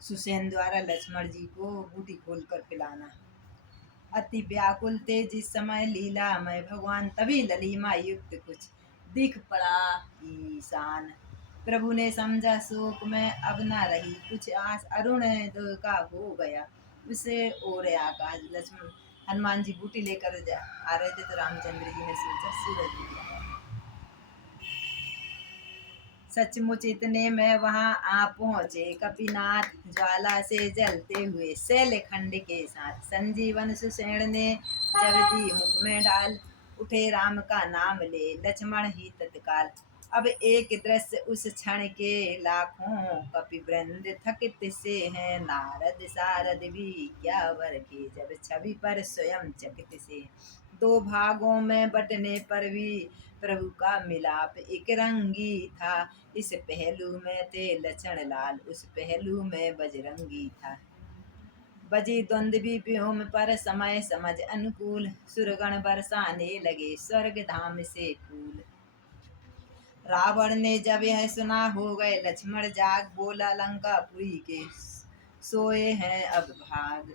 सुसेन द्वारा लक्ष्मण जी को बूटी खोलकर पिलाना। अति व्याकुल थे जिस समय लीला मैं भगवान, तभी ललीमा युक्त कुछ दिख पड़ा ईशान। प्रभु ने समझा शोक में अब न रही कुछ आस, अरुण का हो गया उसे और आकाश। लक्ष्मण हनुमान जी बूटी लेकर आ रहे थे तो रामचंद्र जी ने सोचा सूरज उग गया। सचमुच इतने में वहां आ पहुंचे कपिनाथ, ज्वाला से जलते हुए शैलखंड के साथ। संजीवन सुषेण ने जब दी मुख में डाल, उठे राम का नाम ले लक्ष्मण ही तत्काल। अब एक दृश्य उस क्षण के लाखों कपिवृंद थकित से हैं, नारद सारद भी क्या वर के जब छवि पर स्वयं चकित से। दो भागों में बटने पर भी प्रभु का मिलाप एक रंगी था, इस पहलू में थे लक्षण लाल उस पहलू में बजरंगी था। बजी द्वंद्वी व्योम पर समय समझ अनुकूल, सुरगण बरसाने लगे स्वर्ग धाम से फूल। रावण ने जब यह सुना हो गए लक्ष्मण जाग, बोला लंकापुरी के सोए हैं अब भाग।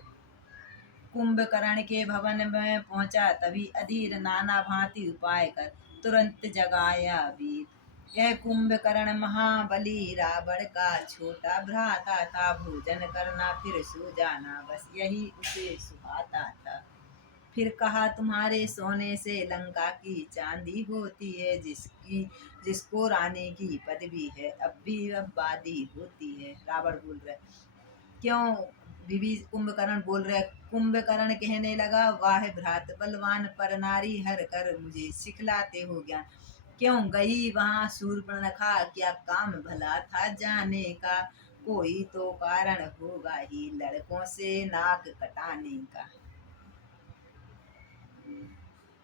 कुंभकर्ण के भवन में पहुंचा तभी अधीर, नाना भांति उपाय कर तुरंत जगाया वीर। यह कुंभकर्ण महाबली रावण का छोटा भ्राता था, भोजन करना फिर सो जाना बस यही उसे सुहाता था। फिर कहा तुम्हारे सोने से लंका की चांदी होती है, जिसको रानी की पदवी है अब भी अब वादी होती है। रावण बोल रहे क्यों, बीबी कुंभकर्ण बोल रहे। कुंभकर्ण कहने लगा वाह भ्रात बलवान, पर नारी हर कर मुझे सिखलाते हो ज्ञान। क्यों गई वहां शूर्पणखा, क्या काम भला था जाने का, कोई तो कारण होगा ही लड़कों से नाक कटाने का।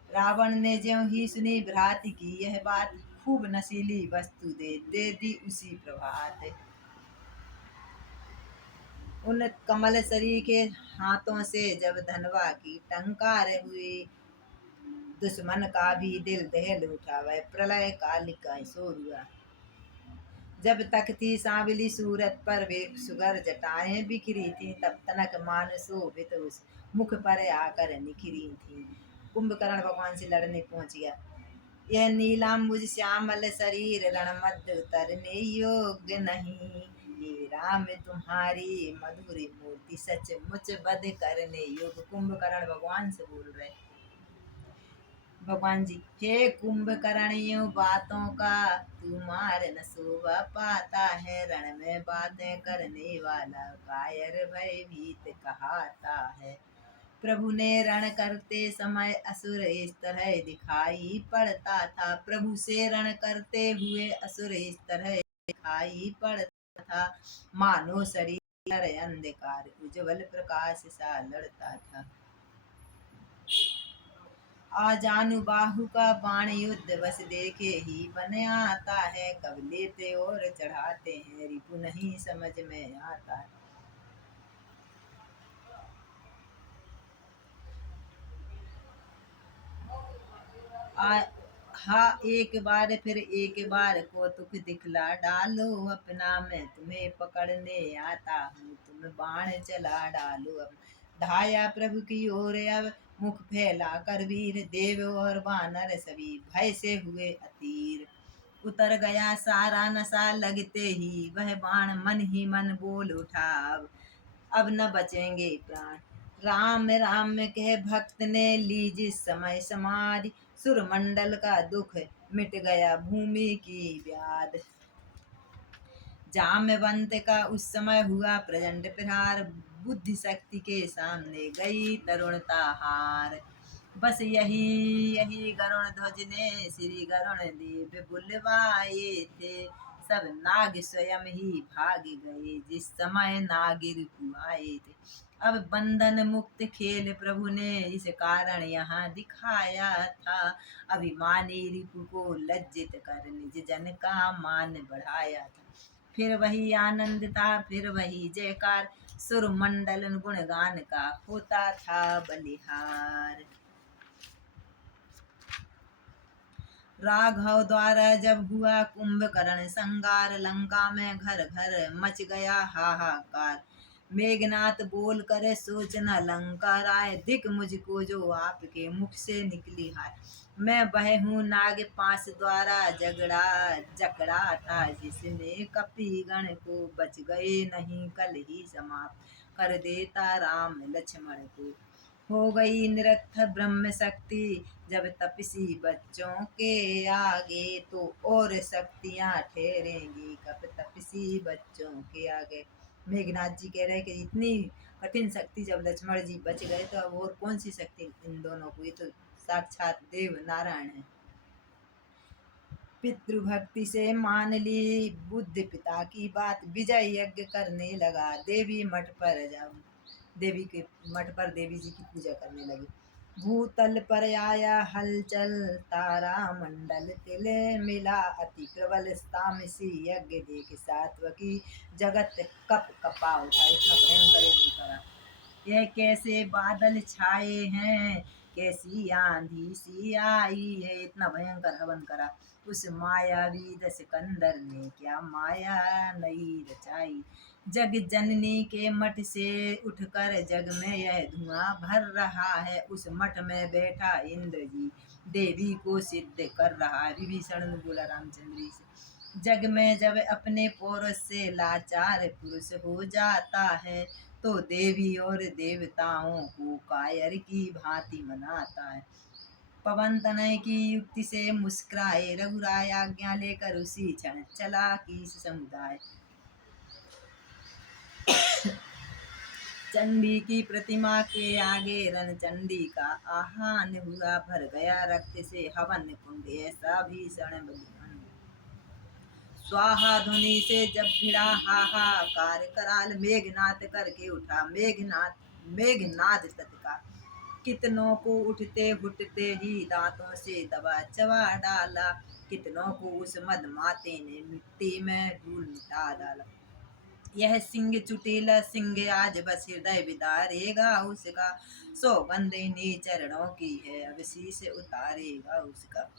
रावण ने ज्यों ही सुनी भ्रात की यह बात, खूब नशीली वस्तु दे दी उसी प्रभात। उन कमल सरी के हाथों से जब धनवा की टंकार हुई, दुश्मन का भी दिल दहल उठा वह प्रलय काल का शोर हुआ। जब तक थी सांवली सूरत पर वे सुगर जटाएं बिखरी थी, तब तनक मान शोभित उस मुख पर आकर निखरी थी। कुंभकर्ण भगवान से लड़ने पहुंच गया। यह नीलाम्बुज श्यामल शरीर रणमध्य उतरने योग्य नहीं, ये राम तुम्हारी मधुर मूर्ति सचमुच वध करने योग्य। कुंभकर्ण भगवान से बोल रहे भगवान जी, हे कुंभकर्ण यूं बातों का तू मार न शोभा पाता है, रण में बातें करने वाला कायर भयभीत कहाता है। प्रभु ने रण करते समय असुर इस तरह दिखाई पड़ता था, प्रभु से रण करते हुए असुर इस तरह दिखाई पड़ता था, मानो शरीर अंधकार उज्जवल प्रकाश सा लड़ता था। आजानु बाहु का बाण युद्ध बस देखे ही बन आता है, कब लेते और चढ़ाते हैं रिपु नहीं समझ में आता है। हाँ एक बार फिर एक बार कौतुक दिखला डालो अपना, मैं तुम्हें पकड़ने आता हूँ तुम बाण चला डालो। अब धाया प्रभु की ओर अब मुख फैला कर वीर, देव और वानर सभी भय से हुए अतीर। उतर गया सारा नशा लगते ही वह बाण, मन ही मन बोल उठा अब न बचेंगे प्राण। राम राम कह भक्त ने ली जिस समय समाधि, सुरमंडल का दुख मिट गया भूमि की व्याध। जामवंत का उस समय हुआ प्रचंड प्रहार, बुद्धि शक्ति के सामने गई तरुणता हार। बस यही यही गरुण ध्वज ने श्री गरुण देव बुलवाए थे, सब नाग स्वयं ही भाग गए जिस समय नागिर आए थे। अब बंधन मुक्त खेल प्रभु ने इस कारण यहाँ दिखाया था, अभिमानी रिपु को लज्जित कर निज जन का मान बढ़ाया था। फिर वही आनंद था फिर वही जयकार, सुर मंडल गुणगान का होता था बलिहार। राघव द्वारा जब हुआ कुंभकर्ण संगार, लंका में घर घर मच गया हाहाकार। मेघनाथ बोल कर सोचना लंका राय, दिक मुझको जो आपके मुख से निकली हाय। मैं वह हूँ नाग पास द्वारा झगड़ा जकड़ा था, जिसने कपीगण को बच गए नहीं कल ही समाप्त कर देता राम लक्ष्मण को। हो गई निरर्थ ब्रह्म शक्ति जब तपसी बच्चों के आगे, तो और शक्तियां ठहरेंगी कब तपसी बच्चों के आगे। मेघनाथ जी कह रहे हैं कि इतनी कठिन शक्ति जब लक्ष्मण जी बच गए तो अब और कौन सी शक्ति इन दोनों को, ये तो साक्षात देव नारायण है। पितृभक्ति से मान ली बुद्ध पिता की बात, विजय यज्ञ करने लगा देवी मठ पर जाऊं। देवी के मठ पर देवी जी की पूजा करने लगी। भूतल पर आया हलचल, तारा मंडल तिले मिला अति प्रबल, तामसी यज्ञ देख सात्वकी जगत कप कपा उठा। इतना भयंकर यज्ञ करा। यह कैसे बादल छाए हैं, कैसी आंधी सी आई है। इतना भयंकर हवन करा। उस मायावी दशकंदर ने क्या माया नई रचाई। जग जननी के मठ से उठकर जग में यह धुआं भर रहा है। उस मठ में बैठा इंद्र जी देवी को सिद्ध कर रहा है। विभीषण ने बोला रामचंद्र जी से, जग में जब अपने पौरुष से लाचार पुरुष हो जाता है, तो देवी और देवताओं को कायर की भांति मनाता है। पवन तनय की युक्ति से मुस्कुराए रघुराय, आज्ञा लेकर उसी क्षण चला कीस समुदाय। चंडी की प्रतिमा के आगे रणचंडी का आह्वान हुआ, भर गया रक्त से हवन कुंड ऐसा भीषण बलिदान। स्वाहा ध्वनि से जब भिड़ा हाहाकार कराल, मेघनाथ करके उठा मेघनाद तत्काल। कितनों को उठते उठते ही दांतों से दबा चबा डाला, कितनों को उस मदमाते ने मिट्टी में धूल मिटा डाला। यह सिंह चुटीला सिंह आज बस हृदय विदारेगा उसका, सौगंध इन्हीं चरणों की है अब शीश उतारेगा उसका।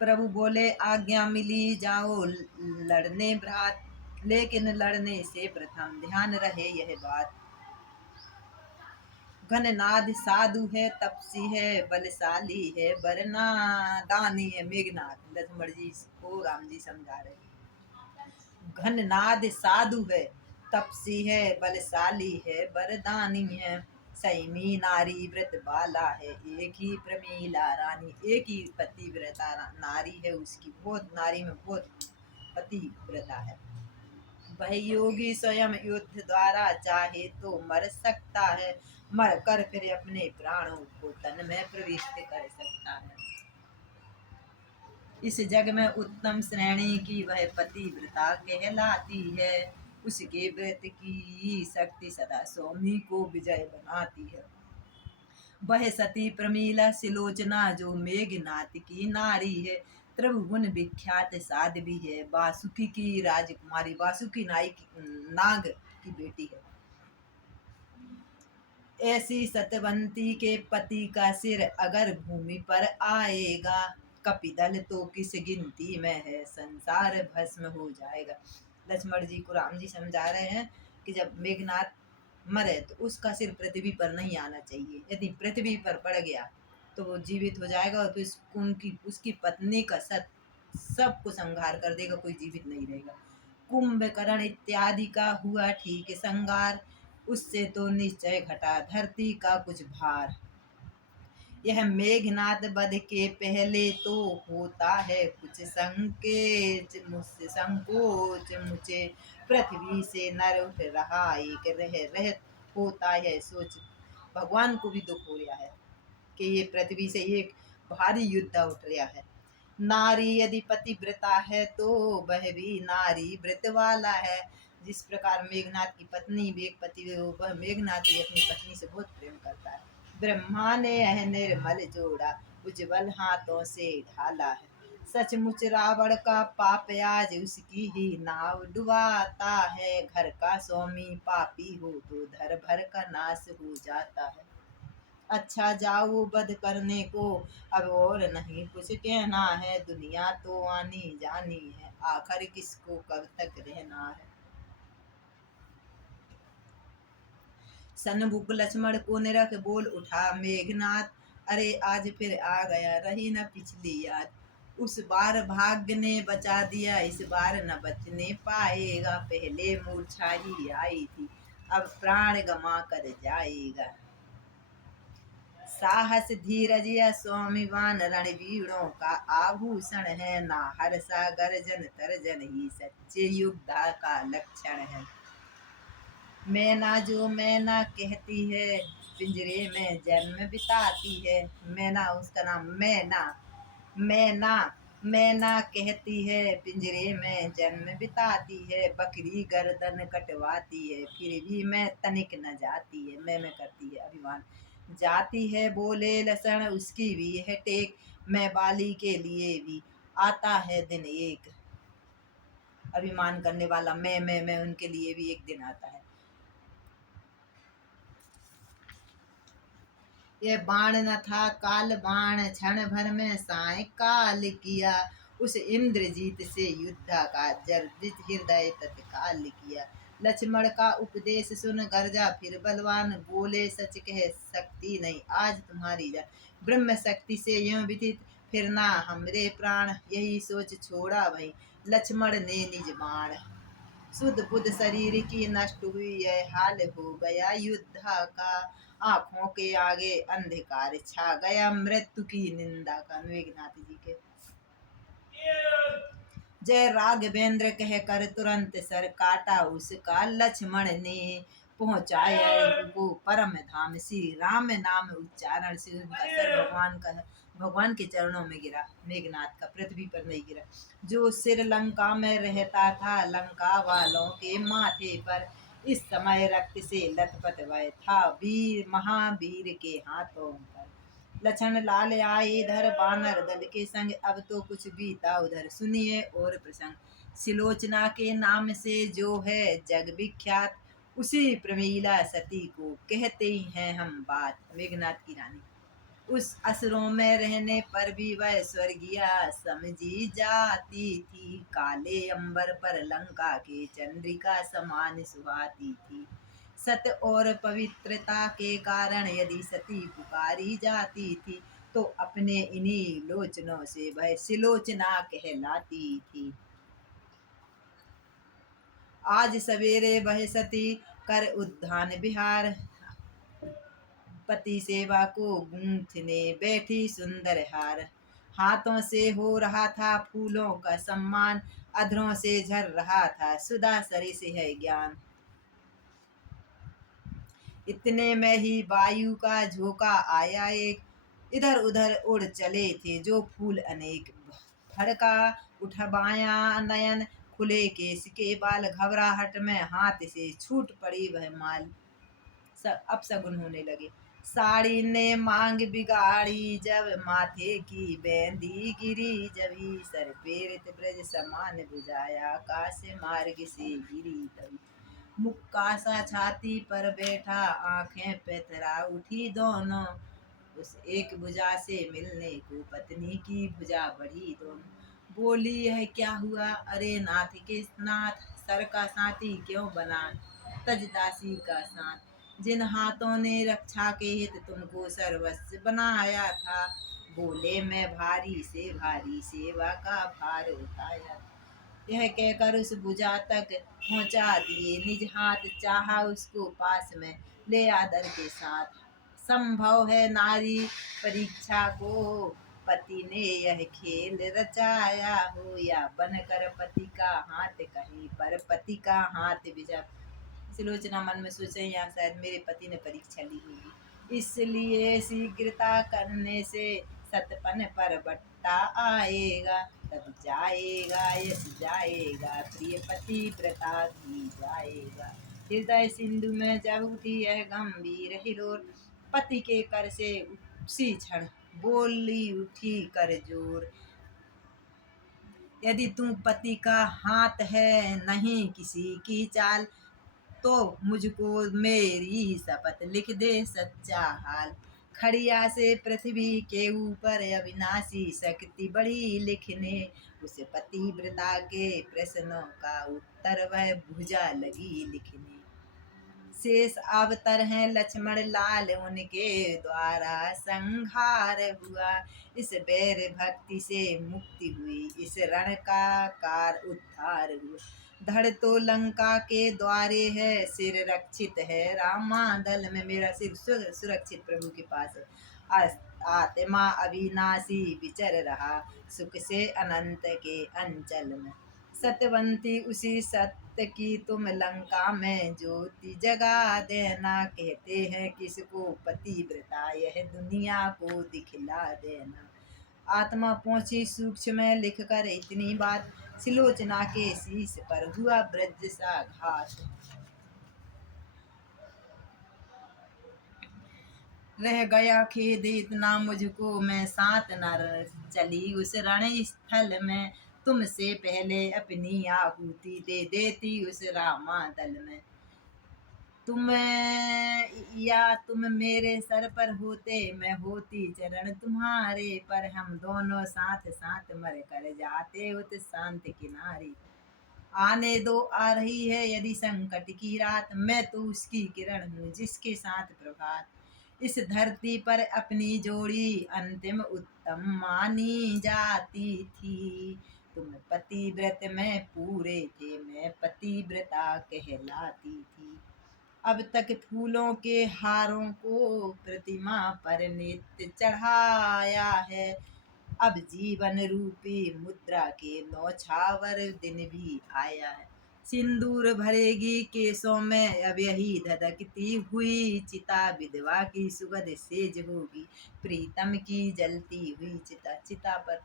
प्रभु बोले आज्ञा मिली जाओ लड़ने भ्रात, लेकिन लड़ने से प्रथम ध्यान रहे यह बात। घननाद साधु है तपसी है बलशाली है, वरना दानी है। मेघनाथ लक्ष्मण जी को राम जी समझा रहे। घननाद साधु है तपसी है बलशाली है, वरदानी है। संयमी नारी व्रत बाला है, एक ही प्रमीला रानी। एक ही पतिव्रता नारी है उसकी, बहुत नारी में बहुत पतिव्रता है। वह योगी स्वयं युद्ध द्वारा चाहे तो मर सकता है, मर कर फिर अपने प्राणों को तन में प्रविष्ट कर सकता है। इस जग में उत्तम श्रेणी की वह पतिव्रता कहलाती है, उसके व्रत की शक्ति सदा स्वामी को विजय बनाती है। वह सती प्रमीला सिलोचना जो मेघनाथ की नारी है, त्रिभुवन विख्यात साध्वी है, वासुकी की राजकुमारी, वासुकी नाग की बेटी है। ऐसी सतवंती के पति का सिर अगर भूमि पर आएगा, कपिदल तो किस गिनती में है, संसार भस्म हो जाएगा। लक्ष्मण जी को राम जी समझा रहे हैं कि जब मेघनाथ मरे तो उसका सिर पृथ्वी पर नहीं आना चाहिए। यदि पृथ्वी पर पड़ गया तो वो जीवित हो जाएगा और फिर उसकी पत्नी का सबको संहार कर देगा, कोई जीवित नहीं रहेगा। कुंभकर्ण इत्यादि का हुआ ठीक संगार, उससे तो निश्चय घटा धरती का कुछ भार। यह मेघनाद वध के पहले तो होता है कुछ संकेत, मुझसे संकोच मुझे पृथ्वी से नर उठ रहा एक रह रह होता है सोच। भगवान को भी दुख हो रहा है कि ये पृथ्वी से एक भारी युद्ध उठ रहा है। नारी यदि पतिव्रता है तो वह भी नारी व्रत वाला है। जिस प्रकार मेघनाथ की पत्नी वेगपति, वह मेघनाथ भी अपनी पत्नी से बहुत प्रेम करता है। ब्रह्मा ने यह निर्मल जोड़ा उज्जवल हाथों से ढाला है, सचमुच रावण का पाप आज उसकी ही नाव डुबाता है। घर का स्वामी पापी हो तो धर भर का नाश हो जाता है। अच्छा जाओ वध करने को, अब और नहीं कुछ कहना है, दुनिया तो आनी जानी है, आखिर किसको कब तक रहना है। सन्मुख लक्ष्मण को निरख बोल उठा मेघनाथ, अरे आज फिर आ गया रही न पिछली याद। उस बार भाग्य ने बचा दिया, इस बार न बचने पाएगा, पहले मूर्छा ही आई थी, अब प्राण गमा कर जाएगा। साहस धीरज या स्वाभिमान रणवीरों का आभूषण है, ना हर्षा गर्जन तर्जन ही सच्चे योद्धा का लक्षण है। मैना जो मैना कहती है, पिंजरे में जन्म बिताती है, मैना उसका नाम मैना, मैना मैना कहती है, पिंजरे में जन्म बिताती है, बकरी गर्दन कटवाती है, फिर भी मैं तनिक न जाती है, मैं करती है अभिमान, जाती है बोले लसन उसकी भी है टेक, मैं बाली के लिए भी आता है दिन एक। अभिमान करने वाला मैं उनके लिए भी एक दिन आता है। ये बाण न था काल बाण, क्षण भर में सायकाल किया, उस इंद्रजीत से युद्ध का जर्दित हृदय तत्काल किया। लक्ष्मण का उपदेश सुन गर्जा फिर बलवान, बोले सच कह शक्ति नहीं आज तुम्हारी जान, ब्रह्म शक्ति से यूं व्यथित फिरना हमरे प्राण, यही सोच छोड़ा भाई लक्ष्मण ने निज बाण। शुद्ध बुद्ध शरीर की नष्ट हुई यह हाल हो गया युद्ध का, आंखों के आगे अंधकार छा गया, मृत्यु की निंदा का। मेघनाथ जी के जय राघवेंद्र कह कर तुरंत सर काटा उसका, लक्ष्मण ने पहुंचाया को परम धाम, श्री राम नाम उच्चारण से उनका सर भगवान के चरणों में गिरा। मेघनाथ का पृथ्वी पर नहीं गिरा। जो सिर लंका में रहता था लंका वालों के माथे पर, इस समय रक्त से लथपथ वह था वीर महावीर के हाथों पर। लछन लाल आए इधर बानर दल के संग, अब तो कुछ बीता उधर सुनिए और प्रसंग। सिलोचना के नाम से जो है जग विख्यात, उसी प्रमीला सती को कहते ही हैं हम बात। मेघनाथ की रानी उस असुरों में रहने पर भी वह स्वर्गीय समझी जाती थी, काले अंबर पर लंका के चंद्रिका समान सुहाती थी। सत्य और पवित्रता के कारण यदि सती पुकारी जाती थी, तो अपने इन्हीं लोचनों से वह सिलोचना कहलाती थी। आज सवेरे वह सती कर उद्यान विहार, पति सेवा को गूंथने बैठी सुंदर हार, हाथों से हो रहा था फूलों का सम्मान, अधरों से झर रहा था सुधा सरिस है ज्ञान। इतने में ही वायु का झोंका आया एक, इधर उधर उड़ चले थे जो फूल अनेक, फड़का उठवाया नयन खुले केस के बाल, घबराहट में हाथ से छूट पड़ी वह माल। सब अपशगुन होने लगे। साड़ी ने मांग बिगाड़ी जब, माथे की बेंदी गिरी जब ही, सर पेरित ब्रज समान बुझाया, काश मार्ग से गिरी तभी। मुक्का सा छाती पर बैठा आंखें पे थरा उठी दोनों, उस एक भुजा से मिलने को पत्नी की भुजा बढ़ी दोनों। बोली यह क्या हुआ अरे नाथ के नाथ, सर का साथी क्यों बना तजदासी का साथ, जिन हाथों ने रक्षा के हित तुमको सर्वस्व बनाया था, बोले मैं भारी से भारी सेवा का भार उठाया। यह कहकर उस भुजा तक पहुंचा दिए निज हाथ, चाहा उसको पास में ले आदर के साथ। संभव है नारी परीक्षा को, पति ने यह खेल रचाया हो, या बनकर पति का हाथ कहीं पर पति का हाथ बिजा। सुलोचना मन में सोचे यहाँ शायद मेरे पति ने परीक्षा ली होगी, इसलिए शीघ्रता करने से सतपन पर बट्टा आएगा, तब जाएगा यश जाएगा, प्रिय पति व्रता भी जाएगा। हृदय सिंधु में जब उठी यह गंभीर हिलोर, पति के कर से उसी क्षण बोली उठी कर जोर, यदि तू पति का हाथ है नहीं किसी की चाल, तो मुझको मेरी शपथ लिख दे सच्चा हाल। खड़िया से पृथ्वी के ऊपर अविनाशी शक्ति बढ़ी लिखने, उस पतिव्रता के प्रश्नों का उत्तर वह भुजा लगी लिखने। शेष अवतर हैं लक्ष्मण लाल, उनके द्वारा संहार हुआ, इस बैर भक्ति से मुक्ति हुई, इस रण का कार उद्धार हुआ। धड़ तो लंका के द्वारे है, सिर रक्षित है रामा दल में, मेरा सिर सुरक्षित प्रभु के पास है। आत्मा अविनाशी विचर रहा, सुख से अनंत के अंचल में। सत्यवंती उसी सत्य की तुम लंका में ज्योति जगा देना, कहते हैं किसको पतिव्रता यह दुनिया को दिखला देना। आत्मा पहुंची सूक्ष्म में लिख कर इतनी बात, सिलोचना के शीश पर हुआ ब्रज सा घात। रह गया खेद इतना मुझको, मैं साथ न चली उस रण स्थल में, तुमसे पहले अपनी आहुति दे देती उस रामा दल में। तुम मेरे सर पर होते, मैं होती चरण तुम्हारे पर, हम दोनों साथ साथ मर कर जाते उत शांत किनारे। आने दो आ रही है यदि संकट की रात, मैं तो उसकी किरण हूँ जिसके साथ प्रभात। इस धरती पर अपनी जोड़ी अंतिम उत्तम मानी जाती थी, तुम पतिव्रत में पूरे थे, मैं पतिव्रता कहलाती थी। अब तक फूलों के हारों को प्रतिमा पर नित्य चढ़ाया है, अब जीवन रूपी मुद्रा के नौछावर दिन भी आया है। सिंदूर भरेगी केसों में अब यही धधकती हुई चिता, विधवा की सुगंध सेज होगी प्रीतम की जलती हुई चिता। चिता पर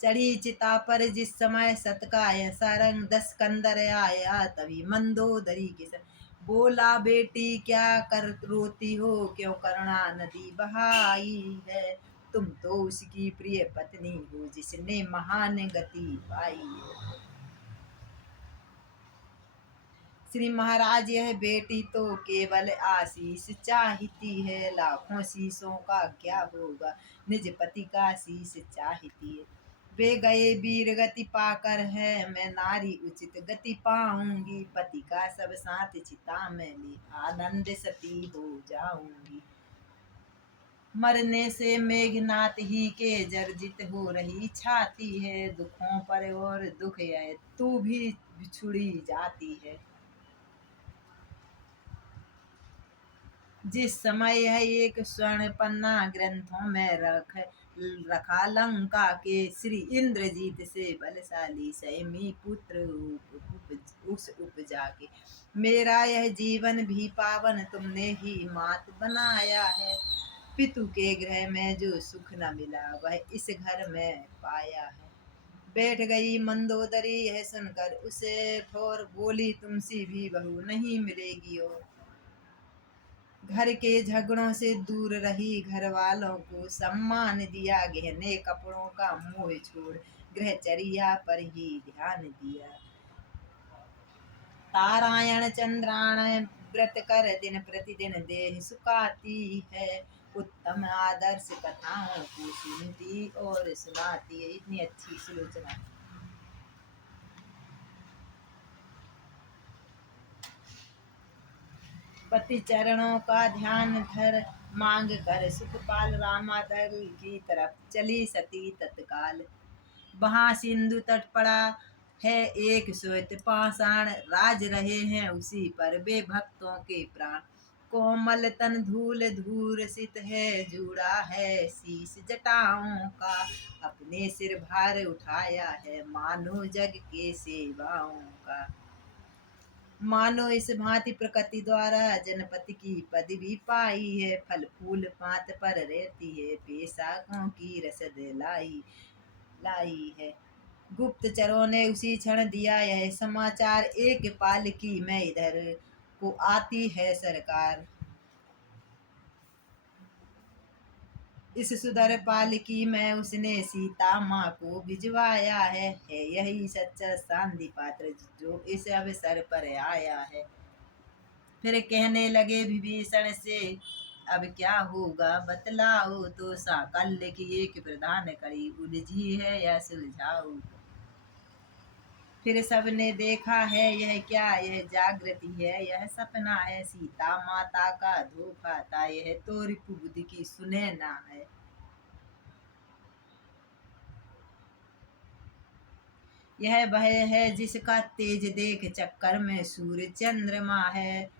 चढ़ी, चिता पर जिस समय सत का ऐसा रंग, 10 कंदर आया तभी मंदोदरी के संग। बोला बेटी क्या कर रोती हो, क्यों करुणा नदी बहाई है, तुम तो उसकी प्रिय पत्नी हो जिसने महान गति पाई है। श्री महाराज यह बेटी तो केवल आशीष चाहती है, लाखों शीशों का क्या होगा, निज पति का शीश चाहती है। वे गए वीर गति पाकर है, मैं नारी उचित गति पाऊंगी, पति का सब साथ चिता में ले आनंद सती हो जाऊंगी। मरने से मेघनाथ ही के जर्जित हो रही छाती है, दुखों पर और दुख है तू भी बिछुड़ी जाती है। जिस समय यह एक स्वर्ण पन्ना ग्रंथों में रखा, लंका के श्री इंद्रजीत से बलशाली सैमी पुत्र उस उपजा के, मेरा यह जीवन भी पावन तुमने ही मात बनाया है, पितु के गृह में जो सुख न मिला वह इस घर में पाया है। बैठ गई मंदोदरी यह सुनकर उसे ठोर, बोली तुमसे भी बहू नहीं मिलेगी और। घर के झगड़ों से दूर रही, घर वालों को सम्मान दिया, गहने कपड़ों का मोह छोड़ गृहचर्या पर ही ध्यान दिया। तारायण चंद्रायण व्रत कर दिन प्रतिदिन देह सुखाती है, उत्तम आदर्श कथाओं को सुनती और सुनाती है। इतनी अच्छी सुलोचना। पति चरणों का ध्यान धर मांग कर सुखपाल, रामा दल की तरफ चली सती तत्काल। वहां सिंधु तट पड़ा है एक श्वेत पाषाण, राज रहे हैं उसी पर वे भक्तों के प्राण। कोमल तन धूल धूर सित है, जुड़ा है शीश जटाओं का, अपने सिर भार उठाया है मानो जग के सेवाओं का। मानो इस भांति प्रकृति द्वारा जनपति की पदवी पाई है, फल फूल पात पर रहती है, पेशाकों की रसद लाई है। गुप्तचरों ने उसी क्षण दिया यह समाचार, एक पालकी में इधर को आती है सरकार। इस सुधर पालकी में उसने सीता माँ को भिजवाया है यही सच्चा शांति पात्र जो इस अवसर पर आया है। फिर कहने लगे विभीषण से, अब क्या होगा बतलाओ, तो साकल्य की एक प्रधान कड़ी उलझी है या सुलझाओ। फिर सबने देखा है यह क्या, यह जागृति है यह सपना है, सीता माता का धोखा था यह तो रिपुबुद्धि की सुने ना है। यह वह है जिसका तेज देख चक्कर में सूर्य चंद्रमा है,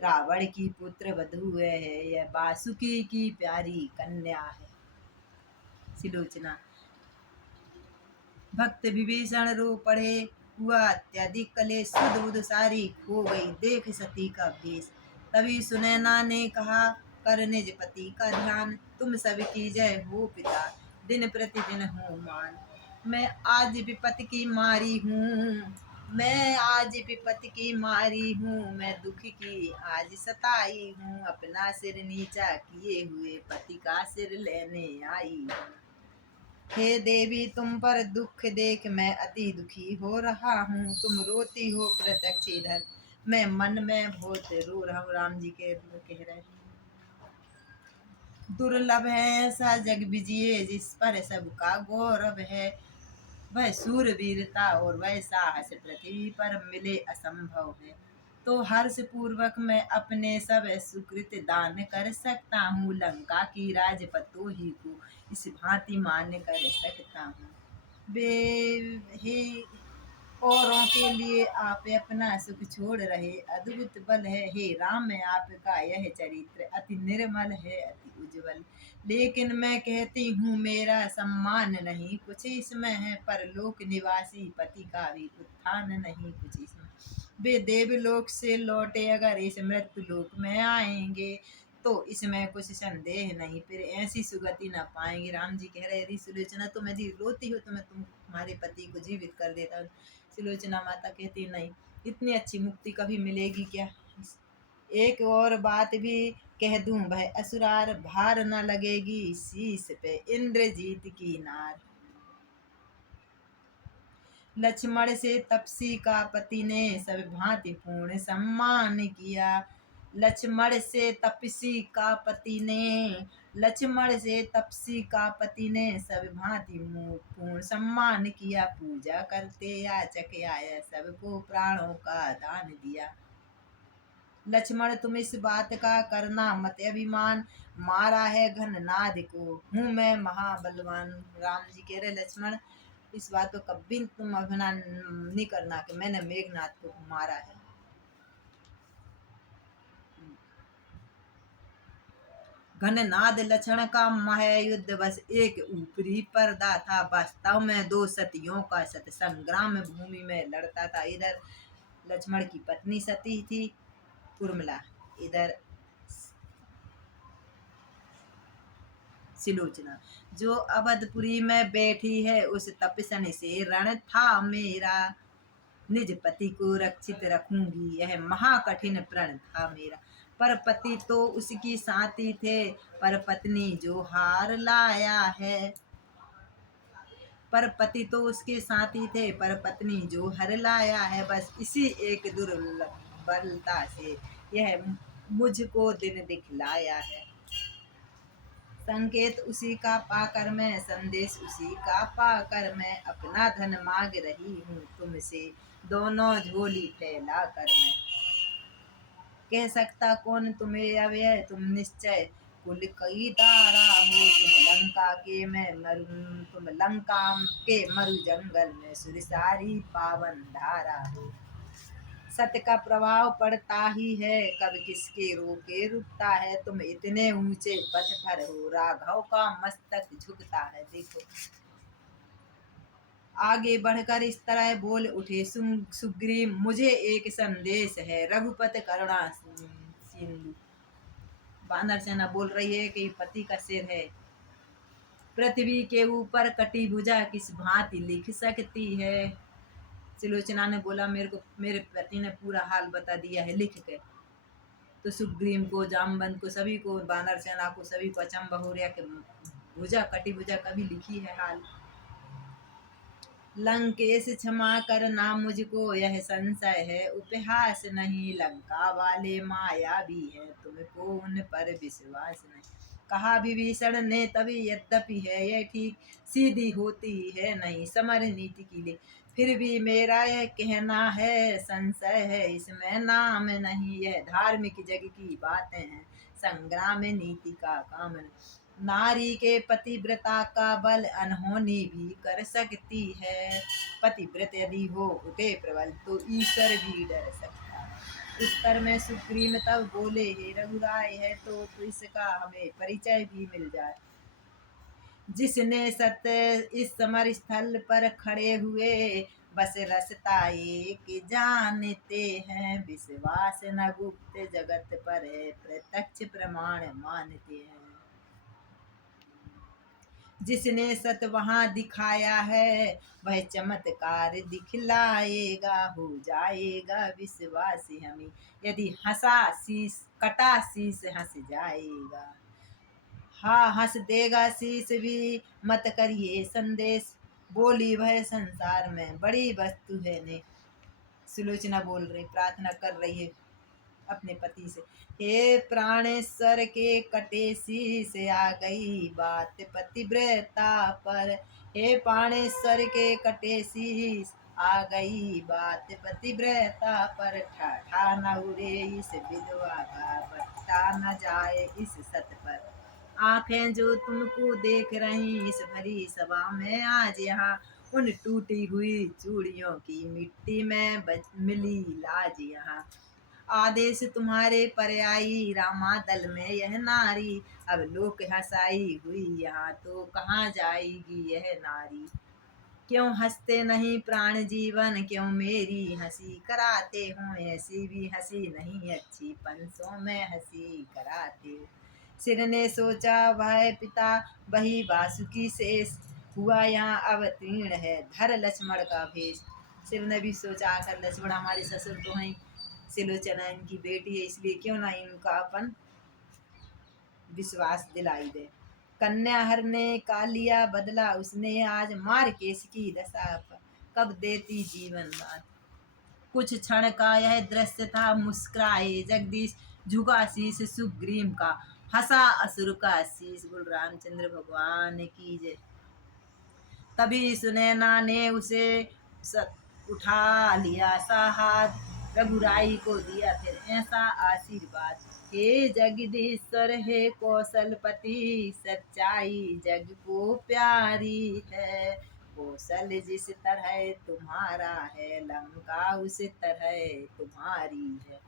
रावण की पुत्र वधू है यह वासुकी की प्यारी कन्या है। सिलोचना। भक्त विभीषण रो पड़े, हुआ अत्यधिक कलेश, सुध बुध सारी खो गई, देख सती का भेष। तभी सुनैना ने कहा, कर निज पति का ध्यान, तुम सबकी जय हो पिता, दिन प्रतिदिन हो मान। मैं आज विपत्ति की मारी हूँ, मैं आज विपत्ति की मारी हूँ, मैं दुख की आज सताई हूँ, अपना सिर नीचा किए हुए पति का सिर लेने आई हूँ। हे देवी तुम पर दुख देख मैं अति दुखी हो रहा हूँ, तुम रोती हो प्रत्यक्ष इधर, मैं मन में बहुत रो रहा हूँ। राम जी के कह रहे हैं, दुर्लभ है ऐसा जग विजय जिस पर सबका गौरव है, वह सूरवीरता और वह साहस पृथ्वी पर मिले असंभव है। तो हर्ष पूर्वक मैं अपने सब सुकृत दान कर सकता हूँ, लंका की राजपतोही को इस भांति मान कर सकता हूँ। वे हे औरों के लिए आप अपना सुख छोड़ रहे, अद्भुत बल है हे राम आपका यह चरित्र, अति निर्मल है अति उज्जवल। लेकिन मैं कहती हूँ मेरा सम्मान नहीं कुछ इसमें है, परलोक निवासी पति का भी उत्थान नहीं कुछ इसमें। वे देवलोक से लौटे अगर इस मृत्यु लोक में आएंगे, तो इसमें कुछ संदेह नहीं, फिर ऐसी सुगति न पाएंगे। राम जी कह रहे, यदि सुलोचना तुम यदि रोती हो तो मैं तुम्हारे पति को जीवित कर देता हूँ। सुलोचना माता कहती नहीं, इतनी अच्छी मुक्ति कभी मिलेगी क्या। एक और बात भी कह दूं, वह असुरार भार न लगेगी शीश पे इंद्रजीत की नार। लक्ष्मण से तपसी का पति ने सब भांति पूर्ण सम्मान किया, लक्ष्मण से तपसी का पति ने, लक्ष्मण से तपसी का पति ने सब भांति पूर्ण सम्मान किया, पूजा करते याचक आया सबको प्राणों का दान दिया। लक्ष्मण तुम इस बात का करना मत अभिमान, मारा है घननाद को हूँ मैं महाबलवान। राम जी कह रहे लक्ष्मण इस बात को कभी तुम अभिमान नहीं करना कि मैंने मेघनाथ को मारा है। घननाद लक्षण का महायुद्ध बस एक ऊपरी पर्दा था, वास्तव में दो सतियों का सत संग्राम भूमि में लड़ता था। इधर लक्ष्मण की पत्नी सती थी उर्मिला, इधर सिलोचना। जो अवधपुरी में बैठी है उस तपसन से रण था मेरा, निज पति को रक्षित रखूंगी यह महाकठिन प्रण था मेरा। पर पति तो उसकी साथी थे, पर पत्नी जो हार लाया है, पर पति तो उसके साथी थे पर पत्नी जो हर लाया है, बस इसी एक दुर्बलता से यह मुझको दिन दिखलाया है। संकेत उसी का पाकर मैं, संदेश उसी का पाकर मैं, अपना धन मांग रही हूँ तुमसे दोनों झोली फैला कर मैं। कह सकता कौन तुम्हें अव्यय तुम निश्चय कुल कई दारा हो, तुम लंका के मरु जंगल में सुरसारी पावन धारा हो। सत्य का प्रभाव पड़ता ही है कब किसके रोके रुकता है, तुम इतने ऊंचे पथ पर हो राघव का मस्तक झुकता है। देखो आगे बढ़कर इस तरह बोल उठे सुग्रीव, मुझे एक संदेश है रघुपति करुणा सिंधु। वानर सेना बोल रही है कि पति का सिर है, पृथ्वी के ऊपर कटी भुजा किस भांति लिख सकती है। सुलोचना ने बोला मेरे पति ने पूरा हाल बता दिया है लिख के। तो सुग्रीव को जामवंत को सभी को वानर सेना को सभी को अचंभा हो रहा कि भुजा कटी भुजा कभी लिखी है हाल। लंकेश क्षमा करना मुझको यह संशय है, उपहास नहीं लंका वाले माया भी है, तुमको उन पर विश्वास नहीं। कहा विभीषण ने तभी यद्यपि है यह ठीक, सीधी होती है नहीं समर नीति की ले, फिर भी मेरा यह कहना है संशय है इसमें नाम नहीं, यह धार्मिक जग की बातें हैं, संग्राम नीति का काम नहीं। नारी के पतिव्रता का बल अनहोनी भी कर सकती है, पतिव्रत यदि हो उठे प्रबल तो ईश्वर भी डर सकता है। उत्तर में सुग्रीव तब बोले हे रघुराय है तो इसका हमें परिचय भी मिल जाए, जिसने सत्य इस समर स्थल पर खड़े हुए बस रसता एक जानते हैं, विश्वास न गुप्त जगत पर है प्रत्यक्ष प्रमाण मानते हैं। जिसने सत वहाँ दिखाया है वह चमत्कार दिखलाएगा, हो जाएगा विश्वास हमें यदि हंसा शीस कटा शीस हंस जाएगा। हाँ हंस देगा शीस भी मत करिए संदेश, बोली वह संसार में बड़ी वस्तु है ने। सुलोचना बोल रही, प्रार्थना कर रही है अपने पति से, हे प्राणेश्वर के कटे शीस आ गई बात पतिव्रता पर, हे प्राणेश्वर के कटे शीस आ गई बात पतिव्रता पर, ठाठा न उड़े इस विधवा का बट्टा न जाए इस सत पर, आंखें जो तुमको देख रही इस भरी सभा में आज यहाँ, उन टूटी हुई चूड़ियों की मिट्टी में मिली लाज यहाँ, आदेश तुम्हारे पर आई रामा दल में यह नारी, अब लोक हंसाई हुई यहाँ तो कहाँ जाएगी यह नारी, क्यों हंसते नहीं प्राण जीवन क्यों मेरी हंसी कराते हो, ऐसी भी हंसी नहीं अच्छी पंसों में हंसी कराते हो। सिर ने सोचा वह पिता वही वासुकी शेष, हुआ यहाँ अवतीर्ण है धर लक्ष्मण का भेष, सिर ने भी सोचा आकर लक्ष्मण हमारे ससुर तो हैं, सिलोचना इनकी बेटी है इसलिए क्यों ना इनका अपन विश्वास दिलाई दे। कन्या हर ने का लिया बदला उसने आज मार केस की दशा पर, कब देती जीवन दान। कुछ क्षण का यह दृश्य था मुस्कुराए जगदीश, झुका शीश सुग्रीव का हंसा असुर का शीश, बोल रामचंद्र भगवान की जय। तभी सुनैना ने उसे उठा लिया सा हाथ, रघुराई को दिया फिर ऐसा आशीर्वाद, हे जगदीश्वर हे कौशलपति सच्चाई जग को प्यारी है, कौशल जिस तरह तुम्हारा है लंका उस तरह तुम्हारी है,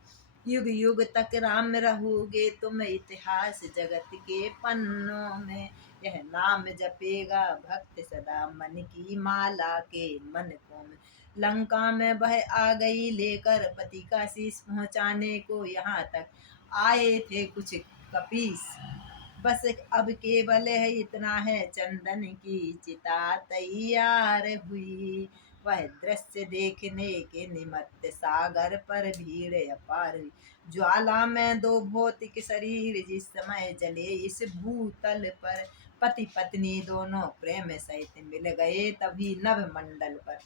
युग युग तक राम रहोगे तुम इतिहास जगत के पन्नों में, यह नाम जपेगा भक्त सदा मन की माला के मन को में। लंका में वह आ गई लेकर पति का शीश, पहुँचाने को यहाँ तक आए थे कुछ कपीस, बस अब केवल है इतना है चंदन की चिता तैयार हुई, वह दृश्य देखने के निमित्त सागर पर भीड़ अपार हुई, ज्वाला में दो भौतिक शरीर जिस समय जले इस भूतल पर, पति पत्नी दोनों प्रेम सहित मिल गए तभी नभ मंडल पर,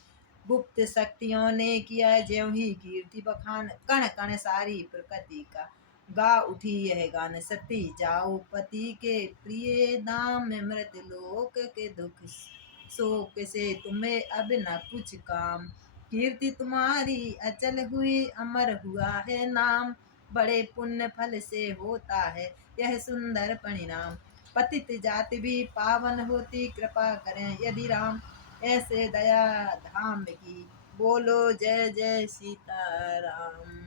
गुप्त शक्तियों ने किया ज्यों ही कीर्ति बखान, कण कण सारी प्रकृति का गा उठी यह गान, सती जाओ पति के प्रिय दाम मृत लोक के दुख शोक से तुम्हें अब न कुछ काम, कीर्ति तुम्हारी अचल हुई अमर हुआ है नाम, बड़े पुण्य फल से होता है यह सुंदर परिणाम, पतित जाति भी पावन होती कृपा करें यदि राम, ऐसे दया धाम की बोलो जय जय सीताराम।